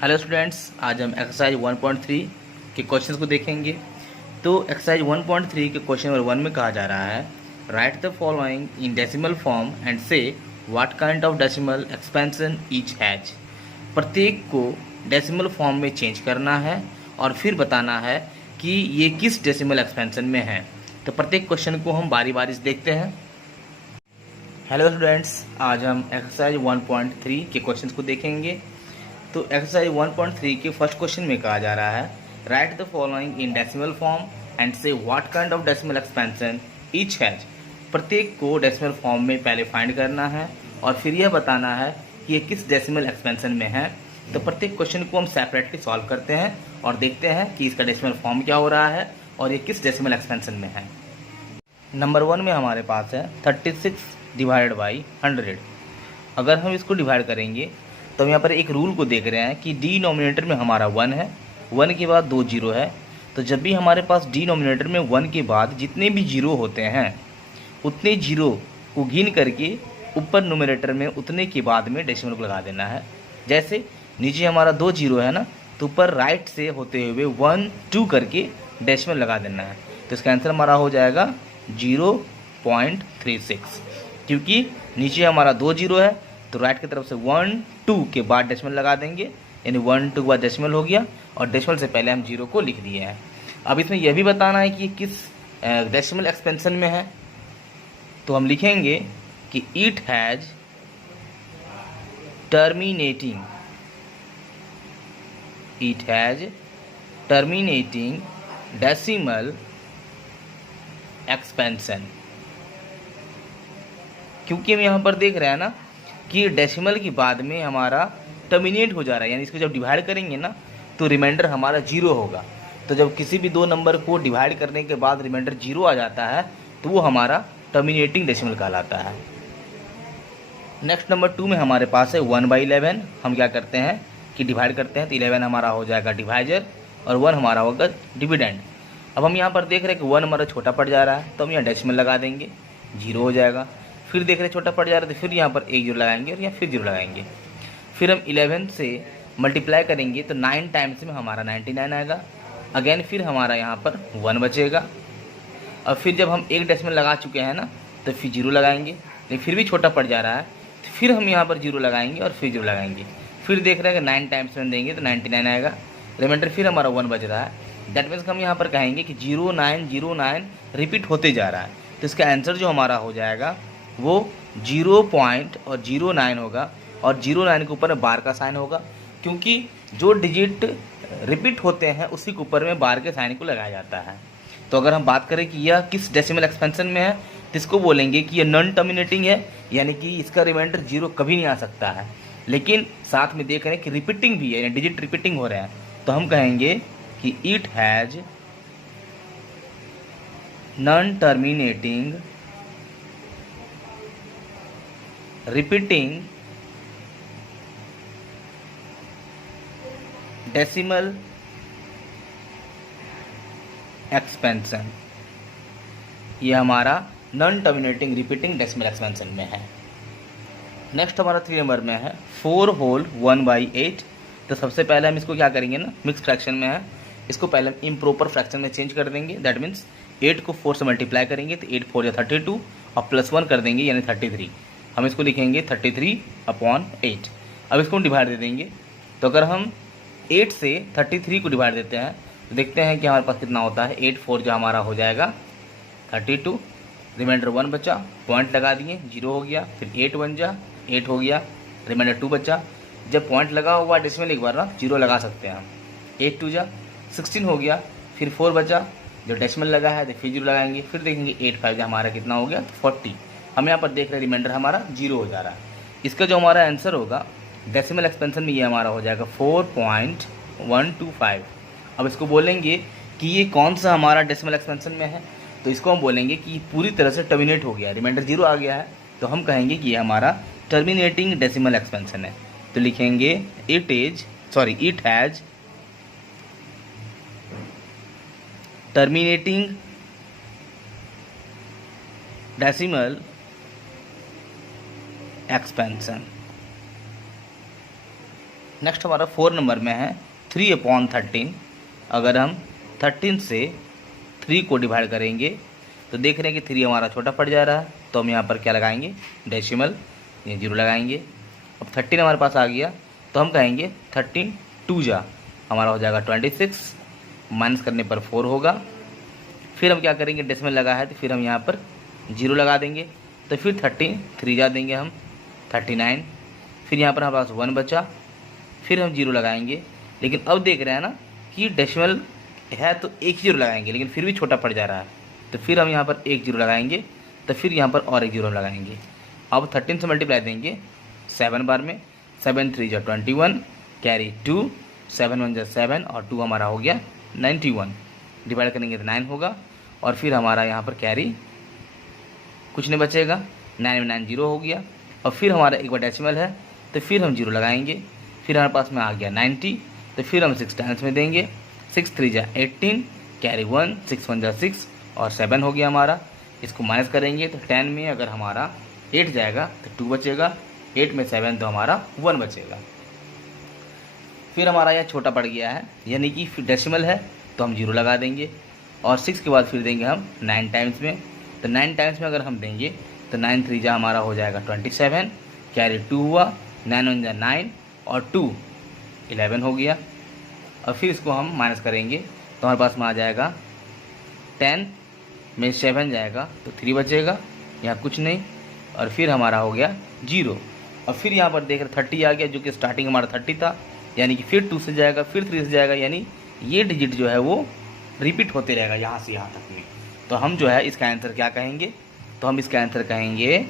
Hello students, आज हम exercise 1.3 के क्वेश्चंस को देखेंगे। तो एक्सरसाइज 1.3 के क्वेश्चन नंबर 1 में कहा जा रहा है, write the following in decimal form and say what kind of decimal expansion each has. प्रत्येक को डेसिमल फॉर्म में चेंज करना है और फिर बताना है कि ये किस डेसिमल एक्सपेंशन में है। तो प्रत्येक क्वेश्चन को हम बारी बारी से देखते हैं। हेलो स्टूडेंट्स, आज हम एक्सरसाइज 1.3 के क्वेश्चंस को देखेंगे। तो एक्सरसाइज 1.3 के फर्स्ट क्वेश्चन में कहा जा रहा है, write the following in decimal form and say what kind of decimal expansion each has. प्रत्येक को डेसिमल फॉर्म में पहले फाइंड करना है और फिर यह बताना है कि ये किस डेसिमल एक्सपेंशन में है। तो प्रत्येक क्वेश्चन को हम सेपरेटली सॉल्व करते हैं और देखते हैं कि इसका डेसिमल फॉर्म क्या हो रहा है और ये किस डेसिमल एक्सपेंशन में है। नंबर 1 में हमारे पास है 36 डिवाइडेड बाई 100। अगर हम इसको डिवाइड करेंगे तो हम यहाँ पर एक रूल को देख रहे हैं कि डिनोमिनेटर में हमारा 1 है, 1 के बाद 2 जीरो है। तो जब भी हमारे पास डिनोमिनेटर में 1 के बाद जितने भी जीरो होते हैं उतने जीरो को गिन करके ऊपर नोमिनेटर में उतने के बाद में डेसिमल को लगा देना है। जैसे नीचे हमारा 2 जीरो है ना, तो ऊपर राइट से होते हुए 1 2 करके डेसिमल लगा देना है। तो इसका आंसर हमारा हो जाएगा 0.36, क्योंकि नीचे हमारा 2 जीरो है तो राइट की तरफ से 1 2 के बाद डेसिमल लगा देंगे, यानी 1 2 के बाद डेसिमल हो गया और डेसिमल से पहले हम जीरो को लिख दिए हैं। अब इसमें यह भी बताना है कि किस डेसिमल एक्सपेंशन में है। तो हम लिखेंगे कि it has terminating decimal expansion. क्योंकि हम यहाँ पर देख रहे हैं ना कि डेसिमल के बाद में हमारा टर्मिनेट हो जा रहा है, यानी इसको जब डिवाइड करेंगे ना तो रिमाइंडर हमारा जीरो होगा। तो जब किसी भी दो नंबर को डिवाइड करने के बाद रिमाइंडर जीरो आ जाता है तो वो हमारा टर्मिनेटिंग डेसिमल कहलाता है। नेक्स्ट नंबर 2 में हमारे पास है 1/11। हम क्या करते हैं कि डिवाइड करते हैं, तो 11 हमारा हो जाएगा डिवाइजर और 1 हमारा होगा डिविडेंड। अब हम यहाँ पर देख रहे हैं कि 1 हमारा छोटा पड़ जा रहा है तो हम यहाँ डेसिमल लगा देंगे, जीरो हो जाएगा। फिर देख रहे छोटा पड़ जा रहा है तो फिर यहाँ पर एक जीरो लगाएंगे और यहाँ फिर जीरो लगाएंगे। फिर हम 11 से मल्टीप्लाई करेंगे तो 9 टाइम्स में हमारा 99 आएगा। अगेन फिर हमारा यहाँ पर 1 बचेगा और फिर जब हम एक डेसिमल लगा चुके हैं ना तो फिर जीरो लगाएंगे, लेकिन फिर भी छोटा पड़ जा रहा है तो फिर हम यहाँ पर जीरो लगाएंगे और फिर जीरो लगाएंगे। फिर देख रहे हैं कि 9 टाइम्स में देंगे तो 99 आएगा। रिमाइंडर फिर हमारा 1 बच रहा है। दैट मीन्स हम यहाँ पर कहेंगे कि 0909 रिपीट होते जा रहा है। तो इसका आंसर जो हमारा हो जाएगा वो 0.09 होगा और 09 के ऊपर में बार का साइन होगा, क्योंकि जो डिजिट रिपीट होते हैं उसी के ऊपर में बार के साइन को लगाया जाता है। तो अगर हम बात करें कि यह किस डेसिमल एक्सपेंशन में है तो इसको बोलेंगे कि यह नॉन टर्मिनेटिंग है, यानी कि इसका रिमाइंडर जीरो कभी नहीं आ सकता है। लेकिन साथ में देख रहे हैं कि रिपीटिंग भी है, यानी डिजिट रिपीटिंग हो रहे हैं, तो हम कहेंगे कि it has non terminating repeating decimal expansion. ये हमारा non terminating repeating decimal expansion में है। नेक्स्ट हमारा 3 नंबर में है 4 होल 1/8। तो सबसे पहले हम इसको क्या करेंगे ना, मिक्स फ्रैक्शन में है, इसको पहले हम इम्प्रॉपर फ्रैक्शन में चेंज कर देंगे। दैट मीन्स 8 को 4 से मल्टीप्लाई करेंगे तो 8 4 या 32 और +1 कर देंगे यानी 33। हम इसको लिखेंगे 33/8। अब इसको हम डिवाइड दे देंगे। तो अगर हम 8 से 33 को डिवाइड देते हैं तो देखते हैं कि हमारे पास कितना होता है। 8 4 जो हमारा हो जाएगा 32, रिमाइंडर 1 बचा, पॉइंट लगा दिए, 0 हो गया। फिर 8 1 जा 8 हो गया, रिमाइंडर 2 बचा। जब पॉइंट लगा हुआ डेसिमल एक बार ना जीरो लगा सकते हैं हम। 8 2 जा 16 हो गया, फिर 4 बचा, जो डेसिमल लगा है तो फिर जीरो लगाएंगे। फिर देखेंगे 8 5 जो हमारा कितना हो गया 40। हम यहाँ पर देख रहे हैं रिमाइंडर हमारा जीरो हो जा रहा है। इसका जो हमारा आंसर होगा डेसिमल एक्सपेंशन में ये हमारा हो जाएगा 4.125। अब इसको बोलेंगे कि ये कौन सा हमारा डेसिमल एक्सपेंशन में है, तो इसको हम बोलेंगे कि पूरी तरह से टर्मिनेट हो गया, रिमाइंडर जीरो आ गया है, तो हम कहेंगे कि ये हमारा टर्मिनेटिंग डेसिमल एक्सपेंशन है। तो लिखेंगे it has terminating decimal expansion. Next हमारा 4 नंबर में है 3/13। अगर हम 13 से 3 को डिवाइड करेंगे तो देख रहे हैं कि 3 हमारा छोटा पड़ जा रहा है, तो हम यहाँ पर क्या लगाएंगे, डेसिमल, ये 0 लगाएंगे। अब 13 हमारे पास आ गया तो हम कहेंगे 13 2 जा हमारा हो जाएगा 26, माइनस करने पर 4 होगा। फिर हम क्या करेंगे, डेसिमल लगा है तो फिर हम यहाँ पर 0 लगा देंगे, तो फिर 13 3 जा देंगे हम 39। फिर यहाँ पर हमारे पास 1 बचा, फिर हम 0 लगाएंगे। लेकिन अब देख रहे हैं ना कि डेसिमल है तो एक 0 लगाएंगे, लेकिन फिर भी छोटा पड़ जा रहा है, तो फिर हम यहाँ पर एक 0 लगाएंगे, तो फिर यहाँ पर और एक 0 लगाएंगे। अब 13 से मल्टीप्लाई देंगे 7 बार में, 7 3 जा 21, कैरी 2, 7 1 जा 7 और 2 हमारा हो गया 91। डिवाइड करेंगे तो 9 होगा, और फिर हमारा यहाँ पर कैरी कुछ नहीं बचेगा, 9 में 9 0 हो गया। और फिर हमारा एक बार डेसिमल है तो फिर हम 0 लगाएंगे। फिर हमारे पास में आ गया 90, तो फिर हम 6 टाइम्स में देंगे, 6 3 जा 18, कैरी 1, 6 1 जा 6 और 7 हो गया हमारा। इसको माइनस करेंगे तो 10 में अगर हमारा 8 जाएगा तो 2 बचेगा, 8 में 7 तो हमारा 1 बचेगा। फिर हमारा यह छोटा पड़ गया है, यानी कि डेसिमल है तो हम 0 लगा देंगे, और 6 के बाद फिर देंगे हम 9 टाइम्स में। तो 9 टाइम्स में अगर हम देंगे तो 9 3 जा हमारा हो जाएगा 27, कैरी 2 हुआ, 9 1 जा 9 और 2 11 हो गया। और फिर इसको हम माइनस करेंगे तो हमारे पास में आ जाएगा 10 में 7 जाएगा तो 3 बचेगा, यहाँ कुछ नहीं, और फिर हमारा हो गया 0। और फिर यहाँ पर देख रहे 30 आ गया, जो कि स्टार्टिंग हमारा 30 था, यानी कि फिर 2 से जाएगा, फिर 3 से जाएगा, यानी ये डिजिट जो है वो रिपीट होते रहेगा यहाँ से यहाँ तक में। तो हम जो है इसका आंसर क्या कहेंगे, तो हम इसका आंसर कहेंगे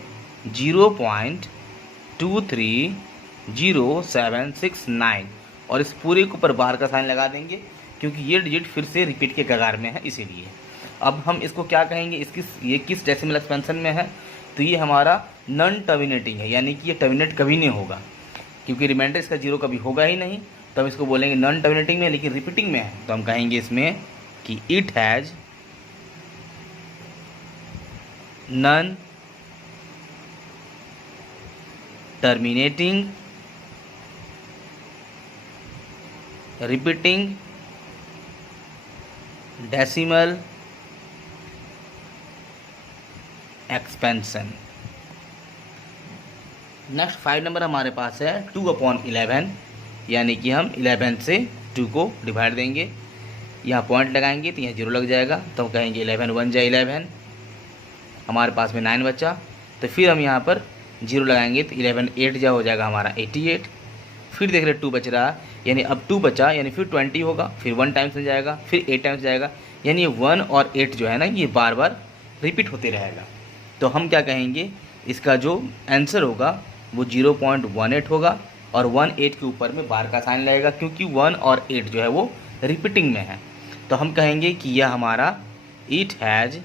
0.230769, और इस पूरे के ऊपर बाहर का साइन लगा देंगे क्योंकि ये डिजिट फिर से रिपीट के कगार में है, इसीलिए। अब हम इसको क्या कहेंगे, ये किस डेसिमल एक्सपेंशन में है, तो ये हमारा नॉन टर्मिनेटिंग है, यानी कि ये टर्मिनेट कभी नहीं होगा, क्योंकि रिमाइंडर इसका 0 कभी होगा ही नहीं। तो हम इसको बोलेंगे नॉन टर्मिनेटिंग में, लेकिन रिपीटिंग में है, तो हम कहेंगे इसमें कि it has non terminating repeating decimal expansion. Next 5 number हमारे पास है 2/11, यानी कि हम 11 से 2 को डिवाइड देंगे, यहाँ पॉइंट लगाएंगे तो यहाँ 0 लग जाएगा, तो हम कहेंगे 11 1 जा 11, हमारे पास में 9 बचा, तो फिर हम यहाँ पर 0 लगाएंगे तो 11 8 जा हो जाएगा हमारा 88। फिर देख रहे 2 बच रहा, यानी अब 2 बचा, यानी फिर 20 होगा, फिर 1 टाइम्स में जाएगा, फिर 8 टाइम्स जाएगा, यानी ये 1 और 8 जो है ना ये बार बार रिपीट होते रहेगा। तो हम क्या कहेंगे, इसका जो आंसर होगा वो 0.18 होगा, और 18 के ऊपर में बार का साइन लगेगा, क्योंकि 1 और 8 जो है वो रिपीटिंग में है। तो हम कहेंगे कि यह हमारा इट हैज़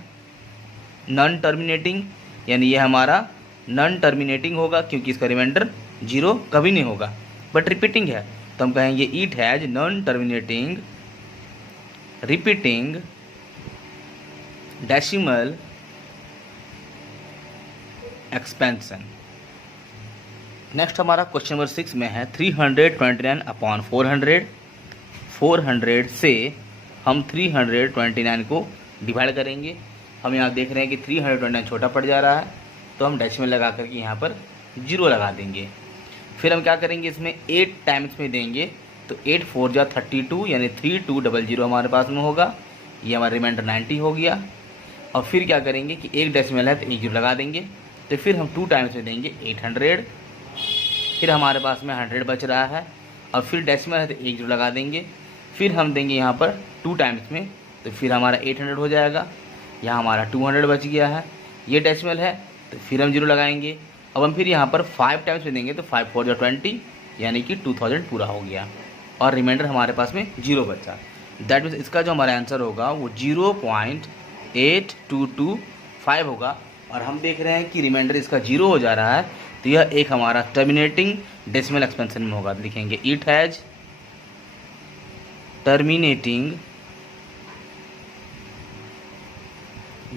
नॉन टर्मिनेटिंग, यानी यह हमारा नॉन टर्मिनेटिंग होगा, क्योंकि इसका रिमाइंडर 0 कभी नहीं होगा, बट रिपीटिंग है, तो हम कहेंगे it has non terminating repeating decimal expansion. Next हमारा क्वेश्चन नंबर 6 में है 329/400। 400 से हम 329 को डिवाइड करेंगे। हम यहाँ देख रहे हैं कि 329 छोटा पड़ जा रहा है, तो हम डेसिमल लगा करके यहाँ पर 0 लगा देंगे। फिर हम क्या करेंगे, इसमें 8 टाइम्स में देंगे, तो 8 4 जा 32, यानी 3200 हमारे पास में होगा, ये हमारा रिमाइंडर 90 हो गया। और फिर क्या करेंगे कि एक डेसिमल है तो एक 0 लगा देंगे, तो फिर हम 2 टाइम्स में देंगे 800, फिर हमारे पास में 100 बच रहा है, और फिर डेसिमल है तो एक 0 लगा देंगे, फिर हम देंगे यहाँ पर 2 टाइम्स में, तो फिर हमारा 800 हो जाएगा, यहाँ हमारा 200 बच गया है, ये डेसिमल है तो फिर हम 0 लगाएंगे। अब हम फिर यहाँ पर 5 टाइम्स में देंगे, तो 5 4 जा 20, यानी कि 2000 पूरा हो गया, और रिमाइंडर हमारे पास में 0 बचा। दैट मीन्स इसका जो हमारा आंसर होगा वो 0.8225 होगा। और हम देख रहे हैं कि रिमाइंडर इसका 0 हो जा रहा है, तो यह एक हमारा टर्मिनेटिंग डेसिमल एक्सपेंशन में होगा। लिखेंगे it has terminating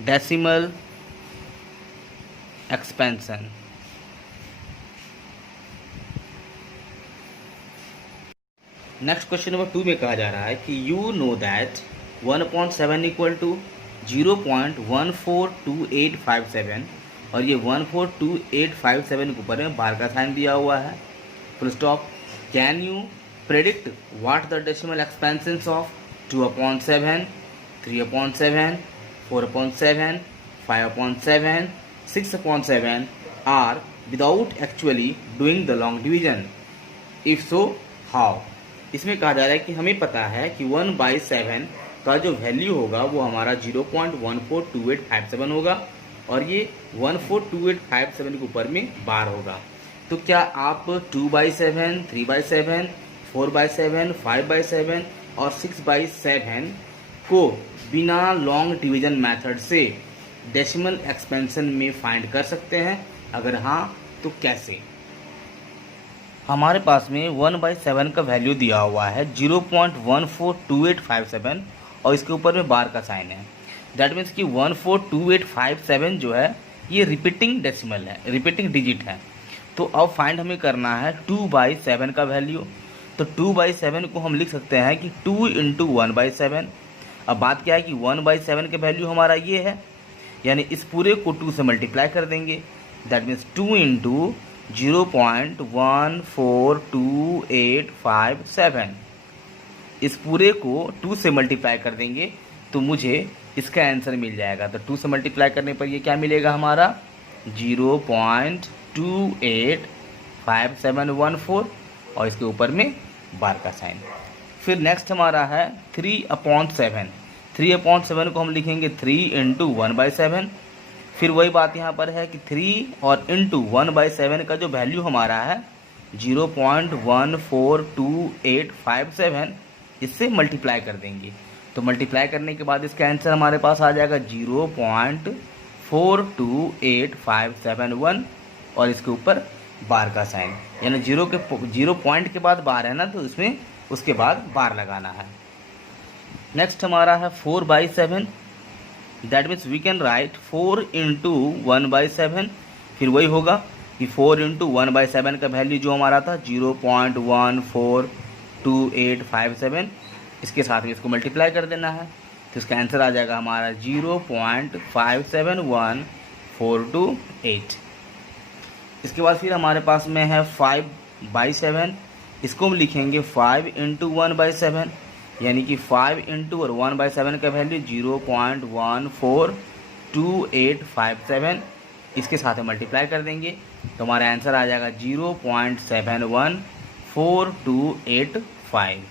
decimal expansion. Next question number 2 में कहा जा रहा है कि you know that 1/7 equal to 0.142857 और ये 142,857 के ऊपर में बार का साइन दिया हुआ है, full stop. Can you predict what the decimal expansions of 2/7, 3/7, 4/7, 5/7, 6/7 are without actually doing the long division? If so how? इसमें कहा जा रहा है कि हमें पता है कि 1/7 का जो वैल्यू होगा वो हमारा 0.142857 होगा और ये 142857 के ऊपर में बार होगा। तो क्या आप 2/7, 3/7, 4/7, 5/7 और 6/7 को बिना लॉन्ग डिवीजन मेथड से डेसिमल एक्सपेंशन में फाइंड कर सकते हैं? अगर हाँ तो कैसे? हमारे पास में 1/7 का वैल्यू दिया हुआ है 0.142857 और इसके ऊपर में बार का साइन है। दैट मीन्स कि 142857 जो है ये रिपीटिंग डेसिमल है, रिपीटिंग डिजिट है। तो अब फाइंड हमें करना है 2/7 का वैल्यू। तो 2/7 को हम लिख सकते हैं कि 2 × 1/7। अब बात क्या है कि 1/7 का वैल्यू हमारा ये है, यानी इस पूरे को 2 से मल्टीप्लाई कर देंगे। दैट मीन्स 2 × 0.142857, इस पूरे को 2 से मल्टीप्लाई कर देंगे तो मुझे इसका आंसर मिल जाएगा। तो 2 से मल्टीप्लाई करने पर ये क्या मिलेगा हमारा 0.285714 और इसके ऊपर में बार का साइन। फिर नेक्स्ट हमारा है 3/7। 3/7 को हम लिखेंगे 3 × 1/7। फिर वही बात यहाँ पर है कि 3 और इंटू 1/7 का जो वैल्यू हमारा है 0.142857 इससे मल्टीप्लाई कर देंगे। तो मल्टीप्लाई करने के बाद इसका आंसर हमारे पास आ जाएगा 0.428571 और इसके ऊपर बार का साइन, यानी 0 पॉइंट के बाद बार है ना, तो इसमें उसके बाद बार लगाना है। नेक्स्ट हमारा है 4/7। That means we can write 4 × 1/7। फिर वही होगा कि 4 × 1/7 का वैल्यू जो हमारा था 0.142857, इसके साथ में इसको मल्टीप्लाई कर देना है। तो इसका आंसर आ जाएगा हमारा 0.571428। इसके बाद फिर हमारे पास में है 5/7। इसको हम लिखेंगे 5 × 1/7, यानी कि 5 × और 1/7 का वैल्यू 0.142857, इसके साथ मल्टीप्लाई कर देंगे तो हमारा आंसर आ जाएगा 0.71428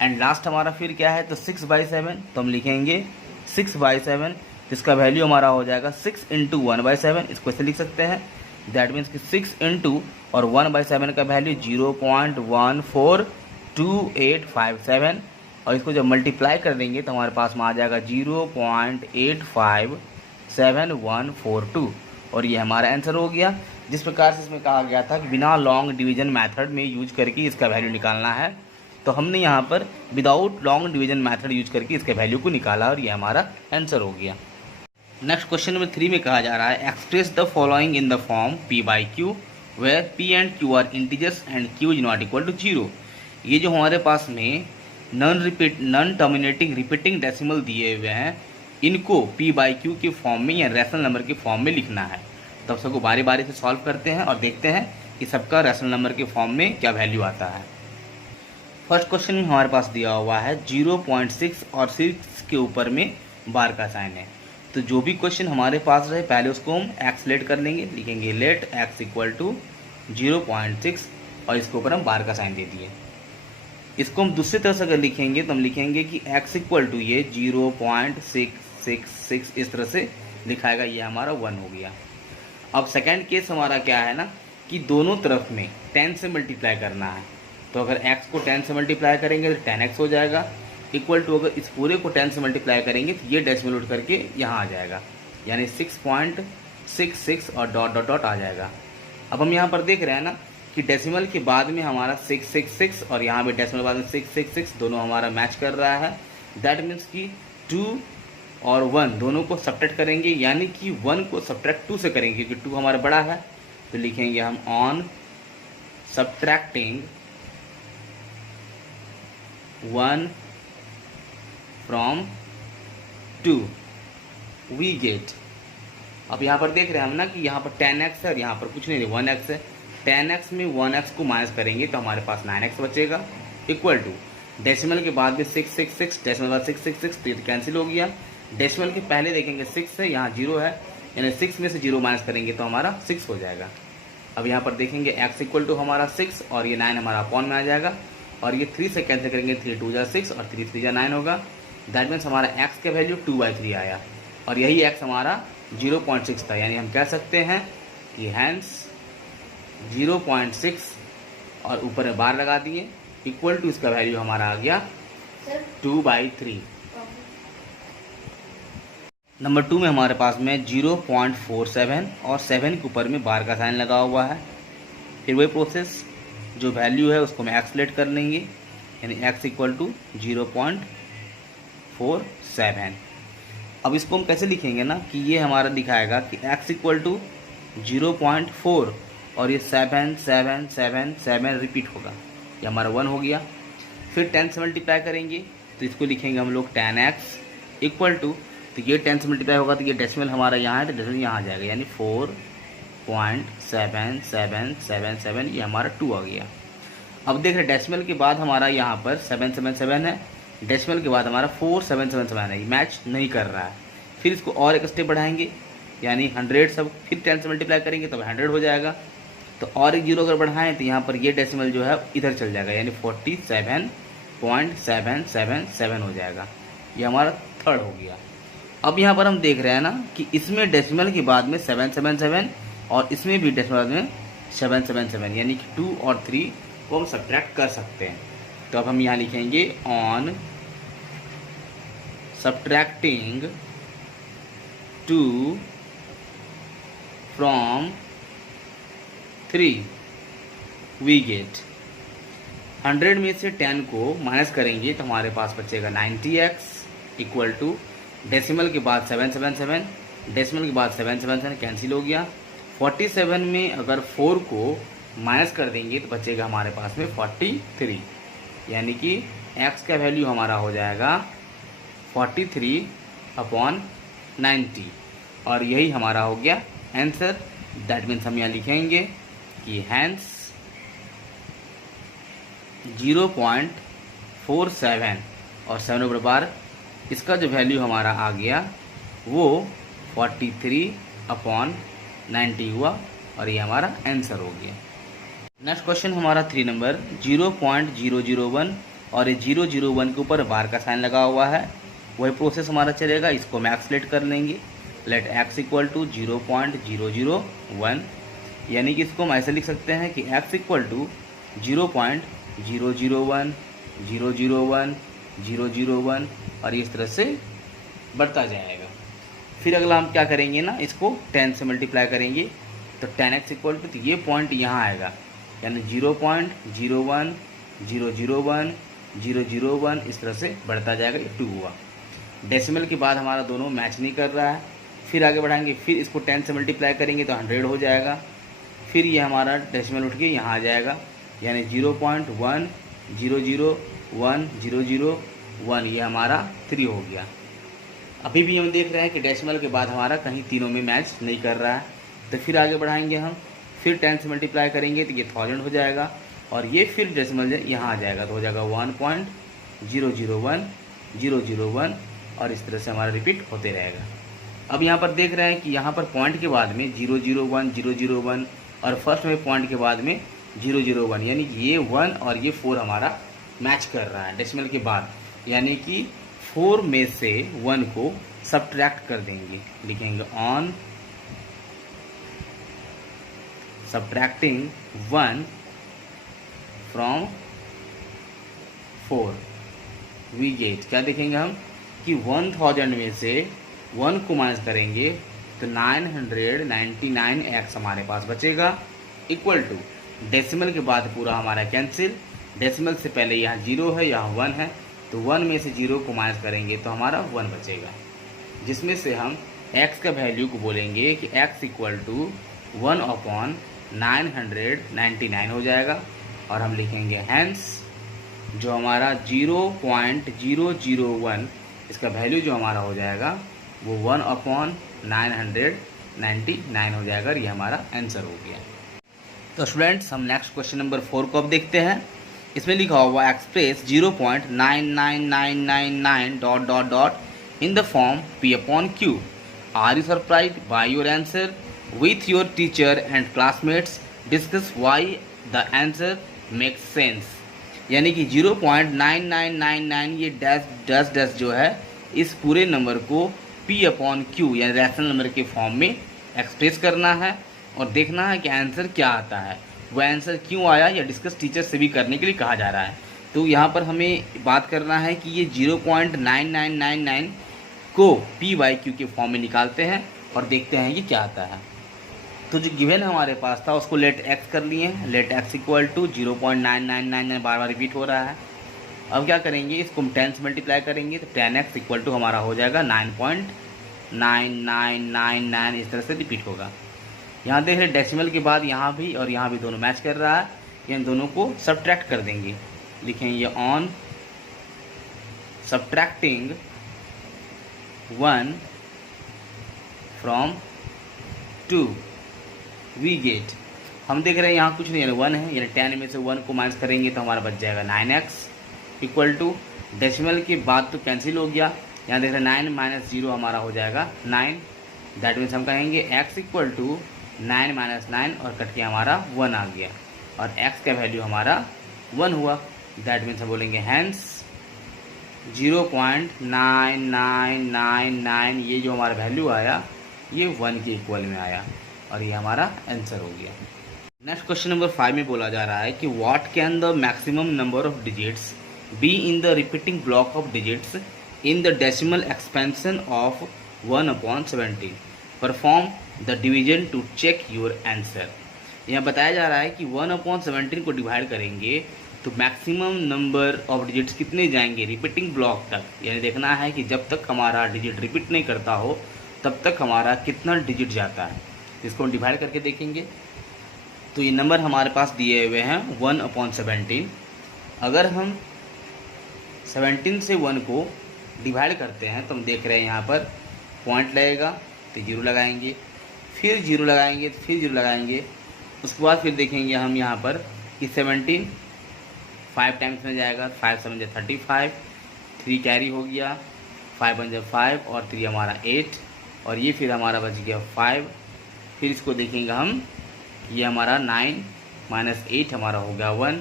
एंड लास्ट हमारा फिर क्या है तो 6/7। तो हम लिखेंगे 6/7, जिसका वैल्यू हमारा हो जाएगा 6 × 1/7, इसको ऐसे लिख सकते हैं। दैट मीन्स कि 6 × और 1/7 का वैल्यू 0.142857 और इसको जब मल्टीप्लाई कर देंगे तो हमारे पास में आ जाएगा 0.857142 और ये हमारा आंसर हो गया। जिस प्रकार से इसमें कहा गया था कि बिना लॉन्ग डिवीजन मेथड में यूज करके इसका वैल्यू निकालना है, तो हमने यहाँ पर without long division method use करके इसके वैल्यू को निकाला और ये हमारा आंसर हो गया। नेक्स्ट क्वेश्चन नंबर 3 में कहा जा रहा है express the following in the form p/q where p and q are integers and q is not equal to 0। ये जो हमारे पास में नॉन टर्मिनेटिंग रिपीटिंग डेसिमल दिए हुए हैं, इनको p/q के फॉर्म में या रैशनल नंबर के फॉर्म में लिखना है। तो अब सबको बारी बारी से सॉल्व करते हैं और देखते हैं कि सबका रैशनल नंबर के फॉर्म में क्या वैल्यू आता है। फर्स्ट क्वेश्चन में हमारे पास दिया हुआ है 0.6 और 6 के ऊपर में बार का साइन है। तो जो भी क्वेश्चन हमारे पास रहे पहले उसको हम एक्स लेट कर लेंगे, लिखेंगे लेट x इक्वल टू 0.6 और इसके ऊपर हम बार का साइन दे दिए। इसको हम दूसरी तरह से अगर लिखेंगे तो हम लिखेंगे कि x इक्वल टू ये 0.666 इस तरह से लिखाएगा, ये हमारा 1 हो गया। अब सेकंड केस हमारा क्या है ना कि दोनों तरफ में 10 से मल्टीप्लाई करना है। तो अगर x को 10 से मल्टीप्लाई करेंगे तो 10x हो जाएगा, इक्वल टू अगर इस पूरे को 10 से मल्टीप्लाई करेंगे तो ये डेसिमल उठ करके यहाँ आ जाएगा, यानी 6.66 और डॉट डॉट डॉट आ जाएगा। अब हम यहाँ पर देख रहे हैं ना कि डेसिमल के बाद में हमारा 666 और यहाँ पे डेसिमल बाद में 666 दोनों हमारा मैच कर रहा है। दैट मीन्स कि 2 और 1 दोनों को सब्ट्रैक्ट करेंगे, यानी कि 1 को सब्ट्रैक्ट 2 से करेंगे क्योंकि 2 हमारा बड़ा है। तो लिखेंगे हम on subtracting 1 from 2 we get. अब यहाँ पर देख रहे हैं हम ना कि यहाँ पर 10x है और यहाँ पर कुछ नहीं 1x है। 10x में 1x को माइनस करेंगे तो हमारे पास 9x बचेगा, इक्वल टू डेसिमल के बाद में 666, डेसिमल के बाद 666 तो ये कैंसिल हो गया। डेसिमल के पहले देखेंगे 6 है, यहाँ 0 है, यानी 6 में से 0 माइनस करेंगे तो हमारा 6 हो जाएगा। अब यहाँ पर देखेंगे x इक्वल टू हमारा 6 और ये 9 हमारा अपॉन में आ जाएगा, और ये 3 से कैंसिल करेंगे, 3 2 जा 6 और 3 3 जा 9 होगा। दैट मीन्स हमारा x का वैल्यू 2/3 आया, और यही x हमारा 0.6 था, यानी हम कह सकते हैं कि हैंस 0.6 और ऊपर में बार लगा दिए, इक्वल टू इसका वैल्यू हमारा आ गया 2/3। नंबर 2 में हमारे पास में 0.47 और 7 के ऊपर में बार का साइन लगा हुआ है। फिर वही प्रोसेस, जो वैल्यू है उसको हम एक्स लेट कर लेंगे, यानी x इक्वल टू 0.47। अब इसको हम कैसे लिखेंगे ना कि ये हमारा दिखाएगा कि x इक्वल टू 0.4 और ये 7 7 7 7 रिपीट होगा, ये हमारा 1 हो गया। फिर 10 से मल्टीप्लाई करेंगे तो इसको लिखेंगे हम लोग 10x इक्वल टू, तो ये 10 से मल्टीप्लाई होगा तो ये डेसिमल हमारा यहाँ है तो डेसिमल यहाँ आ जाएगा, यानी 4.7777, ये हमारा 2 आ गया। अब देख रहे हैं डेसिमल के बाद हमारा यहाँ पर 777 है, डेसिमल के बाद हमारा 4777 है, ये मैच नहीं कर रहा है। फिर इसको और एक स्टेप बढ़ाएंगे, यानी 100 सब, फिर 10 से मल्टीप्लाई करेंगे तब 100 हो जाएगा। तो और एक जीरो अगर बढ़ाएं तो यहाँ पर ये डेसिमल जो है इधर चल जाएगा, यानी 47.777 हो जाएगा, ये हमारा थर्ड हो गया। अब यहाँ पर हम देख रहे हैं ना कि इसमें डेसिमल के बाद में 777 और इसमें भी डेसिमल में 777, यानी कि 2 और 3 को हम सब्ट्रैक्ट कर सकते हैं। तो अब हम यहाँ लिखेंगे on subtracting 2 from 3 we get 100 में से 10 को माइनस करेंगे तो हमारे पास बचेगा 90x इक्वल टू डेसिमल के बाद 777, डेसिमल के बाद 777 कैंसिल हो गया। 47 में अगर 4 को माइनस कर देंगे तो बचेगा हमारे पास में 43, यानी कि x का वैल्यू हमारा हो जाएगा 43/90, और यही हमारा हो गया आंसर। दैट मीन्स हम यहाँ लिखेंगे कि हैंस 0.47 और 7 ऊपर बार, इसका जो वैल्यू हमारा आ गया वो 43/90 हुआ, और ये हमारा आंसर हो गया। नेक्स्ट क्वेश्चन हमारा 3 नंबर 0.001 और ये 001 के ऊपर बार का साइन लगा हुआ है। वही प्रोसेस हमारा चलेगा, इसको हम एक्स लेट कर लेंगे, लेट x इक्वल टू 0.001, यानी कि इसको हम ऐसे लिख सकते हैं कि x इक्वल टू 0.001 001 001, और इस तरह से बढ़ता जाएगा। फिर अगला हम क्या करेंगे ना, इसको 10 से मल्टीप्लाई करेंगे तो 10x इक्वल टू, तो ये पॉइंट यहाँ आएगा, यानी 0.01 001 001, इस तरह से बढ़ता जाएगा, ये 2 हुआ। डेसिमल के बाद हमारा दोनों मैच नहीं कर रहा है। फिर आगे बढ़ाएंगे, फिर इसको 10 से मल्टीप्लाई करेंगे तो 100 हो जाएगा। फिर ये हमारा डेसिमल उठ के यहाँ आ जाएगा, यानी 0.1 001 001, ये हमारा 3 हो गया। अभी भी हम देख रहे हैं कि डेसिमल के बाद हमारा कहीं तीनों में मैच नहीं कर रहा है। तो फिर आगे बढ़ाएंगे हम, फिर 10 से मल्टीप्लाई करेंगे तो ये 1000 हो जाएगा, और ये फिर डेसिमल यहाँ आ जाएगा तो हो जाएगा 1.001 001, और इस तरह से हमारा रिपीट होते रहेगा। अब यहाँ पर देख रहे हैं कि यहाँ पर पॉइंट के बाद में 001 001 और फर्स्ट में पॉइंट के बाद में 001, यानी कि ये 1 और ये 4 हमारा मैच कर रहा है डेसिमल के बाद, यानी कि 4 में से 1 को सब्ट्रैक्ट कर देंगे। लिखेंगे on subtracting 1 from 4 we get, क्या देखेंगे हम कि 1000 में से 1 को माइनस करेंगे तो 999x हमारे पास बचेगा, इक्वल टू डेसिमल के बाद पूरा हमारा कैंसिल, डेसिमल से पहले यहाँ 0 है, यहाँ 1 है, तो 1 में से 0 को माइनस करेंगे तो हमारा 1 बचेगा, जिसमें से हम x का वैल्यू को बोलेंगे कि x इक्वल टू 1/999 हो जाएगा, और हम लिखेंगे हैंस जो हमारा 0.001 इसका वैल्यू जो हमारा हो जाएगा वो 1/999 हो जाएगा और ये हमारा आंसर हो गया। तो स्टूडेंट्स हम नेक्स्ट क्वेश्चन नंबर 4 को अब देखते हैं। इसमें लिखा हुआ express 0.99999 dot dot dot in the form P upon Q। Are you surprise by your answer with your teacher and classmates, discuss why the answer makes sense. यानी कि 0.9999 ये डैश डैश डैश जो है इस पूरे नंबर को P upon Q यानी rational number के फॉर्म में एक्सप्रेस करना है और देखना है कि आंसर क्या आता है, वह आंसर क्यों आया, या डिस्कस टीचर से भी करने के लिए कहा जा रहा है। तो यहाँ पर हमें बात करना है कि ये 0.9999 को P/Q के फॉर्म में निकालते हैं और देखते हैं कि क्या आता है। तो जो गिवन हमारे पास था उसको लेट एक्स कर लिए हैं। लेट एक्स इक्वल टू 0.9999 बार बार रिपीट हो रहा है। अब क्या करेंगे, इसको हम 10 से मल्टीप्लाई करेंगे तो 10x इक्वल टू हमारा हो जाएगा 9.9999, इस तरह से रिपीट होगा। यहाँ देख रहे डेसिमल के बाद यहाँ भी और यहाँ भी दोनों मैच कर रहा है, इन दोनों को सब्ट्रैक्ट कर देंगे। लिखेंगे on subtracting 1 from 2 we get, हम देख रहे हैं यहाँ कुछ नहीं है 1 है, यानी 10 में से 1 को माइनस करेंगे तो हमारा बच जाएगा 9x इक्वल टू डेसिमल के बाद तो कैंसिल हो गया। यहाँ देख रहे हैं 9 माइनस 0 हमारा हो जाएगा 9, दैट मीन्स हम कहेंगे x इक्वल टू 9 माइनस 9 और कट के हमारा 1 आ गया और x का वैल्यू हमारा 1 हुआ। दैट मीन्स हम बोलेंगे हैंस 0.9999 ये जो हमारा वैल्यू आया ये 1 के इक्वल में आया और ये हमारा आंसर हो गया। नेक्स्ट क्वेश्चन नंबर 5 में बोला जा रहा है कि what can the maximum number of digits be in the repeating block of digits in the decimal expansion of 1/17, perform the division to check your answer. यहाँ बताया जा रहा है कि 1/17 को डिवाइड करेंगे तो मैक्सिमम नंबर ऑफ डिजिट्स कितने जाएंगे रिपीटिंग ब्लॉक तक, यानी देखना है कि जब तक हमारा डिजिट रिपीट नहीं करता हो तब तक हमारा कितना डिजिट जाता है। इसको हम डिवाइड करके देखेंगे तो ये नंबर हमारे पास दिए हुए हैं 1/17। अगर हम 17 से 1 को डिवाइड करते हैं तो हम देख रहे हैं यहाँ पर पॉइंट लगेगा तो 0 लगाएंगे, फिर 0 लगाएंगे तो फिर 0 लगाएंगे। उसके बाद फिर देखेंगे हम यहाँ पर कि 17 5 टाइम्स में जाएगा, 5 7 35, 3 कैरी हो गया, 5 1 5 और 3 हमारा 8 और ये फिर हमारा बच गया 5। फिर इसको देखेंगे हम, ये हमारा 9 माइनस 8 हमारा हो गया 1,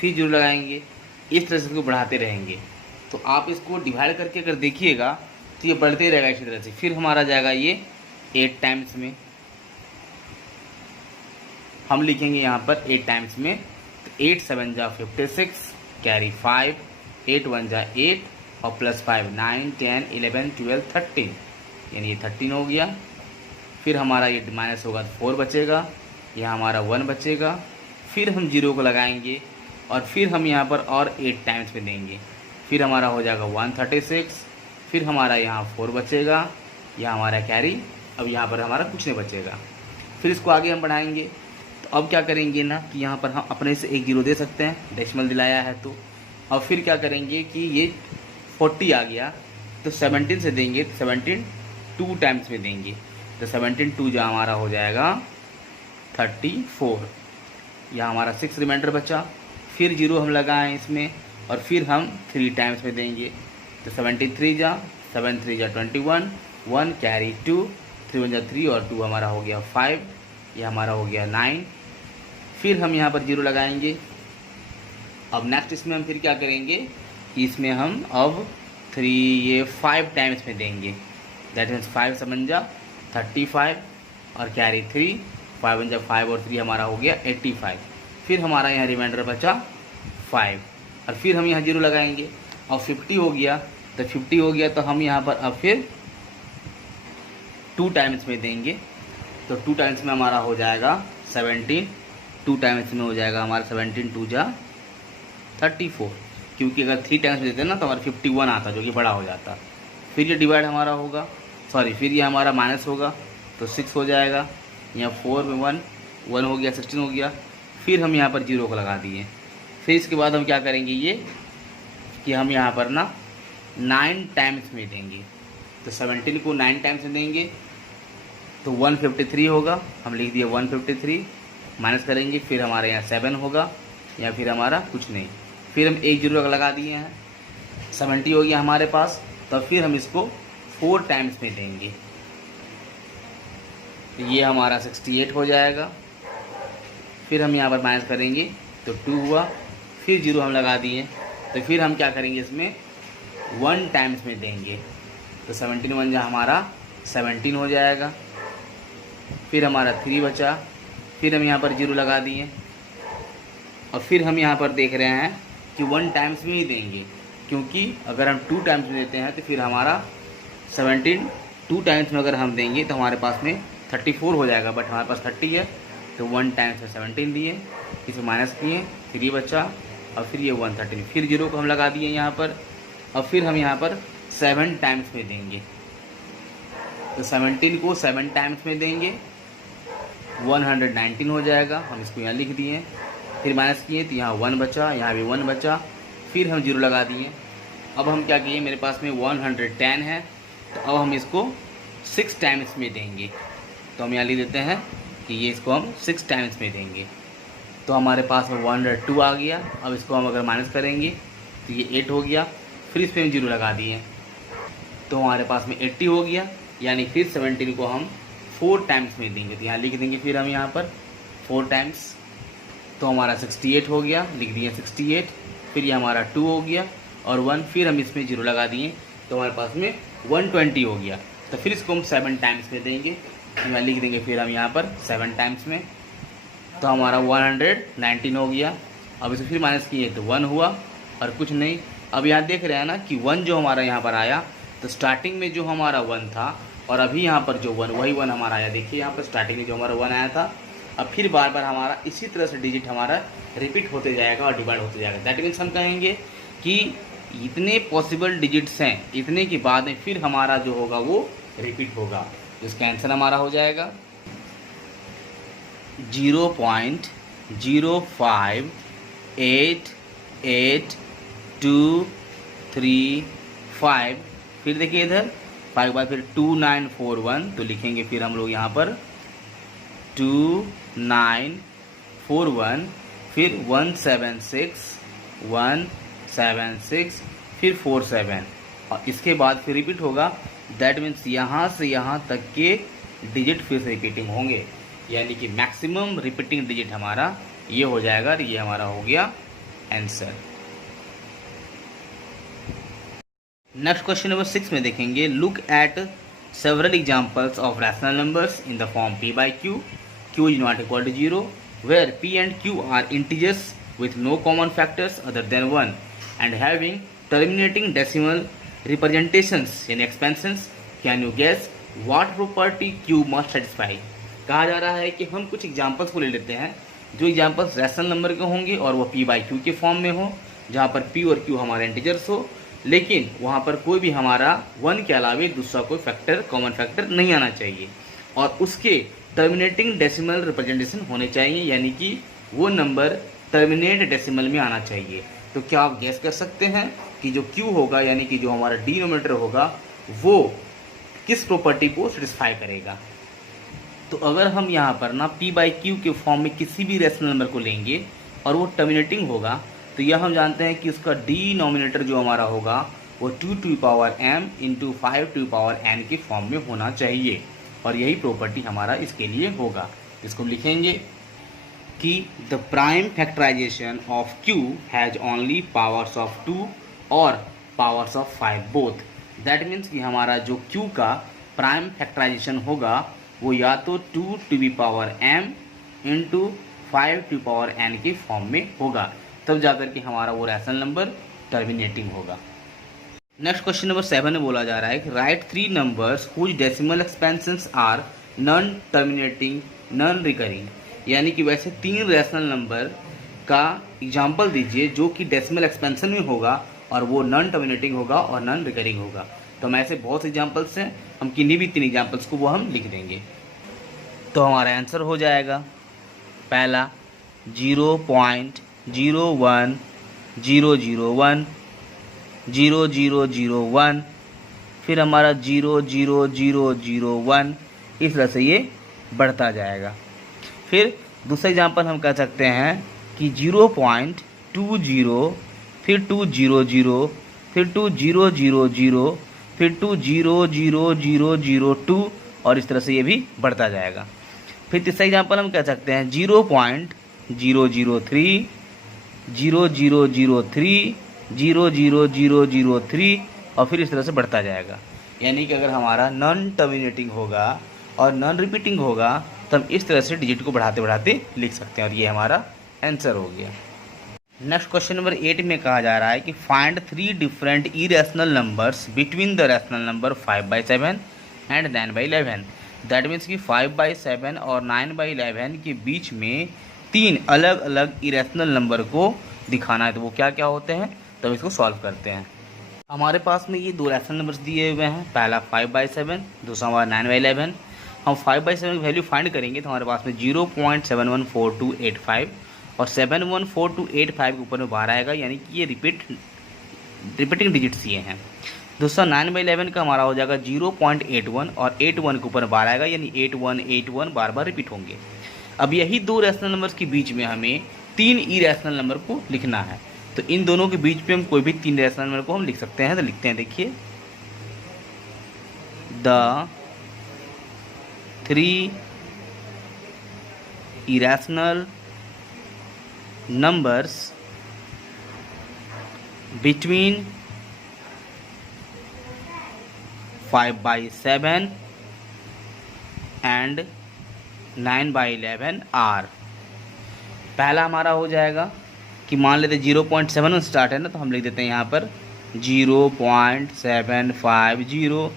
फिर 0 लगाएंगे। इस तरह से इसको बढ़ाते रहेंगे। तो आप इसको डिवाइड करके अगर देखिएगा तो ये बढ़ते रहेगा इसी तरह से। फिर हमारा जाएगा ये 8 टाइम्स में, हम लिखेंगे यहाँ पर 8 टाइम्स में तो 8 7 56 कैरी 5, 8 1 8 और प्लस 5 9 10 11 12 13, यानी ये 13 हो गया। फिर हमारा ये माइनस होगा तो 4 बचेगा, यहाँ हमारा 1 बचेगा, फिर हम 0 को लगाएंगे और फिर हम यहाँ पर और 8 टाइम्स में देंगे, फिर हमारा हो जाएगा 136, फिर हमारा यहाँ 4 बचेगा, यहाँ हमारा कैरी, अब यहाँ पर हमारा कुछ नहीं बचेगा। फिर इसको आगे हम बढ़ाएंगे तो अब क्या करेंगे ना कि यहाँ पर हम अपने से एक 0 दे सकते हैं, डेसिमल दिलाया है तो। अब फिर क्या करेंगे कि ये 40 आ गया तो 17 से देंगे तो 17 2 टाइम्स में देंगे तो 17 2 जो हमारा हो जाएगा 34, यहाँ हमारा 6 रिमाइंडर बचा। फिर 0 हम लगाएं इसमें और फिर हम 3 टाइम्स में देंगे तो 73 जा 7 3 जा 21, 1 कैरी 2, 3 1 जा 3 और 2 हमारा हो गया 5, ये हमारा हो गया 9। फिर हम यहाँ पर 0 लगाएंगे। अब नेक्स्ट इसमें हम फिर क्या करेंगे कि इसमें हम अब 3 ये 5 टाइम्स में देंगे, दैट मीन्स 5 7 जा 35 और कैरी 3, 5 1 जा 5 और 3 हमारा हो गया 85। फिर हमारा यहाँ रिमाइंडर बचा 5 और फिर हम यहाँ 0 लगाएंगे और 50 हो गया तो 50 हो गया तो हम यहाँ पर अब फिर 2 टाइम्स में देंगे तो 2 टाइम्स में हमारा हो जाएगा 17, 2 टाइम्स में हो जाएगा हमारा 17 2 जा 34, क्योंकि अगर 3 टाइम्स में देते ना तो हमारा 51 आता जो कि बड़ा हो जाता। फिर ये डिवाइड हमारा होगा, सॉरी फिर ये हमारा माइनस होगा तो 6 हो जाएगा, यहाँ 4 में 1 1 हो गया 16 हो गया। फिर हम यहाँ पर 0 को लगा दिए। फिर इसके बाद हम क्या करेंगे, ये कि हम यहाँ पर ना 9 टाइम्स में देंगे। तो 17 को 9 टाइम्स में देंगे तो 153 होगा, हम लिख दिए 153, माइनस करेंगे, फिर हमारे यहाँ 7 होगा या फिर हमारा कुछ नहीं, फिर हम एक जीरो लगा दिए हैं, 70 हो गया हमारे पास। तो फिर हम इसको 4 टाइम्स में देंगे तो ये हमारा 68 हो जाएगा। फिर हम यहाँ पर माइनस करेंगे तो 2 हुआ, फिर जीरो हम लगा दिए। तो फिर हम क्या करेंगे, इसमें 1 टाइम्स में देंगे तो 17 1 जा हमारा 17 हो जाएगा। फिर हमारा 3 बचा, फिर हम यहाँ पर जीरो लगा दिए और फिर हम यहाँ पर देख रहे हैं कि 1 टाइम्स में ही देंगे, क्योंकि अगर हम 2 टाइम्स में देते हैं तो फिर हमारा 17 2 टाइम्स में अगर हम देंगे तो हमारे पास में 34 हो जाएगा, बट हमारे पास 30 है तो 1 टाइम्स में 17 दिए, इसे माइनस किए, 3 बचा और फिर ये 113, फिर जीरो को हम लगा दिए यहाँ पर और फिर हम यहाँ पर 7 टाइम्स में देंगे। तो 17 को 7 टाइम्स में देंगे 119 हो जाएगा, हम इसको यहाँ लिख दिए, फिर माइनस किए तो यहाँ 1 बचा, यहाँ भी 1 बचा, फिर हम जीरो लगा दिए। अब हम क्या किए, मेरे पास में 110 है तो अब हम इसको 6 टाइम्स में देंगे। तो हम यहाँ लिख देते हैं कि ये इसको हम 6 टाइम्स में देंगे। तो हमारे पास में 102 आ गया। अब इसको हम अगर माइनस करेंगे तो ये 8 हो गया, फिर इस पर हम जीरो लगा दिए तो हमारे पास में 80 हो गया, यानी फिर 17 को हम 4 टाइम्स में देंगे। तो यहाँ लिख देंगे फिर हम यहाँ पर 4 टाइम्स, तो हमारा 68 हो गया, लिख दिए 68, फिर ये हमारा 2 हो गया और 1, फिर हम इसमें जीरो लगा दिए तो हमारे पास में 120 हो गया। तो फिर इसको हम 7 टाइम्स में देंगे, यहाँ लिख देंगे फिर हम यहाँ पर 7 टाइम्स में, तो हमारा 119 हो गया। अब इसे फिर माइनस किए तो 1 हुआ और कुछ नहीं। अब यहाँ देख रहे हैं ना कि 1 जो हमारा यहाँ पर आया, तो स्टार्टिंग में जो हमारा 1 था और अभी यहाँ पर जो 1 वही 1 हमारा आया। देखिए यहाँ पर स्टार्टिंग में जो हमारा 1 आया था, अब फिर बार बार हमारा इसी तरह से डिजिट हमारा रिपीट होते जाएगा और डिवाइड होते जाएगा। दैट मीन्स हम कहेंगे कि इतने पॉसिबल डिजिट्स हैं, इतने के बाद में फिर हमारा जो होगा वो रिपीट होगा। इसका आंसर हमारा हो जाएगा 0.0588235। फिर देखिए इधर 5 के बाद फिर 2941, तो लिखेंगे फिर हम लोग यहाँ पर 2941, फिर 176 फिर 47 और इसके बाद फिर रिपीट होगा। दैट मीन्स यहाँ से यहाँ तक के डिजिट फिर से रिपीटिंग होंगे, यानी कि मैक्सिमम रिपीटिंग डिजिट हमारा ये हो जाएगा। ये हमारा हो गया आंसर। नेक्स्ट क्वेश्चन नंबर 6 में देखेंगे, look at several examples of rational numbers in the form p by q, q is not equal to 0, where p and q are integers with no common factors other than 1 and having terminating decimal representations in expansions. Can you guess what property q must satisfy? कहा जा रहा है कि हम कुछ examples को ले लेते हैं जो एग्जांपल्स रैशनल नंबर के होंगे और वो p by q के फॉर्म में हो, जहाँ पर p और q हमारे इंटीजर्स हो, लेकिन वहाँ पर कोई भी हमारा 1 के अलावे दूसरा कोई फैक्टर, कॉमन फैक्टर नहीं आना चाहिए और उसके टर्मिनेटिंग डेसिमल रिप्रेजेंटेशन होने चाहिए, यानी कि वो नंबर टर्मिनेट डेसिमल में आना चाहिए। तो क्या आप गैस कर सकते हैं कि जो q होगा, यानी कि जो हमारा डिनोमिनेटर होगा, वो किस प्रॉपर्टी को सेटिस्फाई करेगा? तो अगर हम यहाँ पर ना p by q के फॉर्म में किसी भी रैशनल नंबर को लेंगे और वो टर्मिनेटिंग होगा, तो यह हम जानते हैं कि उसका डिनोमिनेटर जो हमारा होगा वो 2 to the power m into 5 to the power n के फॉर्म में होना चाहिए और यही प्रॉपर्टी हमारा इसके लिए होगा। इसको लिखेंगे कि the prime factorisation of q has only powers of 2 और powers of 5 both. That means कि हमारा जो q का प्राइम फैक्टराइजेशन होगा वो या तो 2 to the power m into 5 to the power n के फॉर्म में होगा, तब जाकर के हमारा वो रैशनल नंबर टर्मिनेटिंग होगा। नेक्स्ट क्वेश्चन नंबर 7 में बोला जा रहा है कि write 3 numbers whose decimal expansions are non terminating non recurring, यानी कि वैसे 3 रैशनल नंबर का एग्जांपल दीजिए जो कि डेसिमल एक्सपेंशन में होगा और वो नॉन टर्मिनेटिंग होगा और नॉन रिकरिंग होगा। तो हम ऐसे बहुत से एग्जांपल्स हैं, हम किन्हीं भी 3 एग्जांपल्स को वो हम लिख देंगे। तो हमारा आंसर हो जाएगा पहला 0.01001, 0,0,0,1, फिर हमारा 0,0,0,0,1, इस तरह से ये बढ़ता जाएगा। फिर दूसरा एग्जांपल हम कह सकते हैं कि 0.20, फिर 200, फिर 2000, फिर 200,002 और इस तरह से ये भी बढ़ता जाएगा। फिर तीसरा एग्जांपल हम कह सकते हैं 0.003, 0003, 00003 और फिर इस तरह से बढ़ता जाएगा। यानी कि अगर हमारा नॉन टर्मिनेटिंग होगा और नॉन रिपीटिंग होगा तो हम इस तरह से डिजिट को बढ़ाते बढ़ाते लिख सकते हैं और ये हमारा आंसर हो गया। नेक्स्ट क्वेश्चन नंबर 8 में कहा जा रहा है कि find 3 different irrational numbers between the rational number 5/7 and 9/11। That means कि 5/7 और 9/11 के बीच में 3 अलग अलग इरेशनल नंबर को दिखाना है। तो वो क्या क्या होते हैं, तो इसको सॉल्व करते हैं। हमारे पास में ये 2 रैशनल नंबर्स दिए हुए हैं, पहला 5/7, दूसरा हमारा 9/11। हम 5/7 की वैल्यू फाइंड करेंगे तो हमारे पास में 0.714285 और 714285 के ऊपर में बार आएगा, यानी कि ये रिपीटिंग डिजिट्स ये हैं। दूसरा 9/11 का हमारा हो जाएगा 0.81 और 81 के ऊपर बार आएगा, यानी 8181 बार बार रिपीट होंगे। अब यही 2 रैशनल नंबर्स के बीच में हमें 3 इरेशनल नंबर को लिखना है। तो इन दोनों के बीच में हम कोई भी 3 रैशनल नंबर को हम लिख सकते हैं। तो लिखते हैं, देखिए, the 3 irrational numbers between 5/7 and 9/11 are. पहला हमारा हो जाएगा कि मान लेते 0.7 स्टार्ट है ना, तो हम लिख देते हैं यहाँ पर 0.750,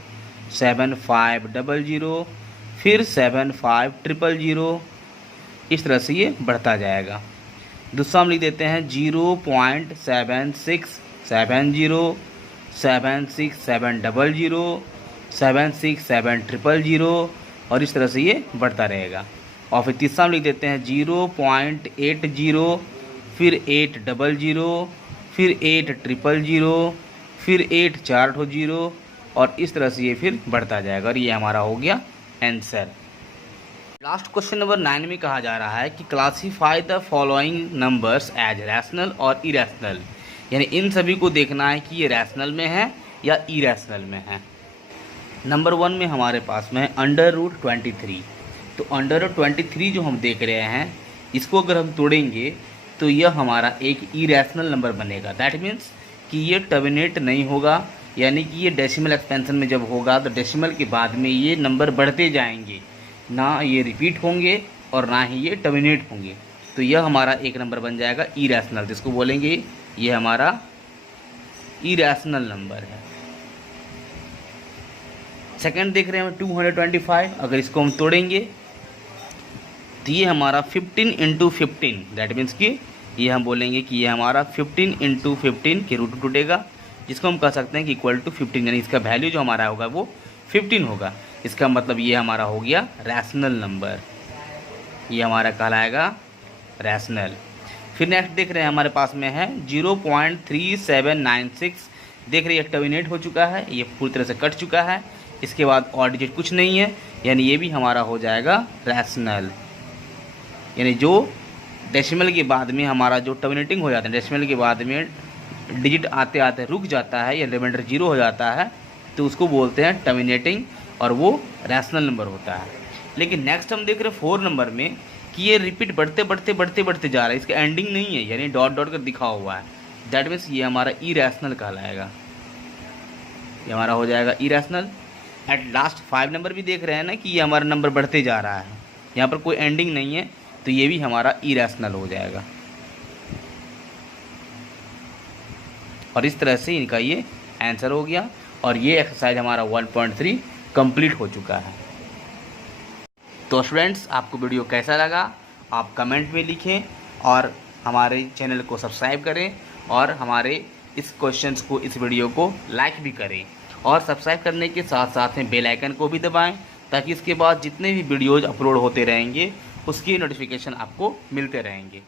7500, फिर 75000, इस तरह से ये बढ़ता जाएगा। दूसरा हम लिख देते हैं 0.7670, 76700, 76700 और इस तरह से ये बढ़ता रहेगा। और फिर तीसरा हम लिख देते हैं 0.80, फिर 800, फिर 8000, फिर 8400 और इस तरह से ये फिर बढ़ता जाएगा और ये हमारा हो गया आंसर। लास्ट क्वेश्चन नंबर 9 में कहा जा रहा है कि classify the following numbers as rational और इरेशनल, यानी इन सभी को देखना है कि ये रैशनल में है या इरेशनल में है। नंबर 1 में हमारे पास में है √23। तो √23 जो हम देख रहे हैं, इसको अगर हम तोड़ेंगे तो यह हमारा एक इरेशनल नंबर बनेगा। दैट मीन्स कि ये टर्मिनेट नहीं होगा, यानी कि ये डेसिमल एक्सपेंशन में जब होगा तो डेसिमल के बाद में ये नंबर बढ़ते जाएंगे, ना ये रिपीट होंगे और ना ही ये टर्मिनेट होंगे। तो यह हमारा एक नंबर बन जाएगा इरेशनल, जिसको बोलेंगे ये हमारा इरेशनल नंबर है। सेकंड देख रहे हैं 225। अगर इसको हम तोड़ेंगे तो ये हमारा 15 × 15, दैट मीन्स कि ये हम बोलेंगे कि ये हमारा 15 × 15 के रूट टूटेगा, जिसको हम कह सकते हैं कि इक्वल टू 15, यानी इसका वैल्यू जो हमारा होगा वो 15 होगा। इसका मतलब ये हमारा हो गया रैशनल नंबर, ये हमारा कहलाएगा रैशनल। फिर नेक्स्ट देख रहे हैं हमारे पास में है 0.3796। देख रहे हैं टर्मिनेट हो चुका है, ये पूरी तरह से कट चुका है, इसके बाद और डिजिट कुछ नहीं है, यानी ये भी हमारा हो जाएगा रैशनल। यानी जो डेसिमल के बाद में हमारा जो टर्मिनेटिंग हो जाता है, डेसिमल के बाद में डिजिट आते आते रुक जाता है या रिमाइंडर 0 हो जाता है, तो उसको बोलते हैं टर्मिनेटिंग और वो रैशनल नंबर होता है। लेकिन नेक्स्ट हम देख रहे हैं 4 नंबर में कि ये रिपीट बढ़ते बढ़ते बढ़ते बढ़ते जा रहा है, इसका एंडिंग नहीं है, यानी डॉट डॉट कर दिखा हुआ है। दैट मीन्स ये हमारा इरेशनल कहलाएगा, ये हमारा हो जाएगा इरेशनल। एट लास्ट 5 नंबर भी देख रहे हैं ना कि ये हमारा नंबर बढ़ते जा रहा है, यहाँ पर कोई एंडिंग नहीं है, तो ये भी हमारा इरेशनल हो जाएगा। और इस तरह से इनका ये आंसर हो गया और ये एक्सरसाइज हमारा 1.3 कंप्लीट हो चुका है। तो स्टूडेंट्स, आपको वीडियो कैसा लगा आप कमेंट में लिखें और हमारे चैनल को सब्सक्राइब करें और हमारे इस क्वेश्चंस को, इस वीडियो को लाइक भी करें और सब्सक्राइब करने के साथ साथ में बेल आइकन को भी दबाएं, ताकि इसके बाद जितने भी वीडियोज़ अपलोड होते रहेंगे उसकी नोटिफिकेशन आपको मिलते रहेंगे।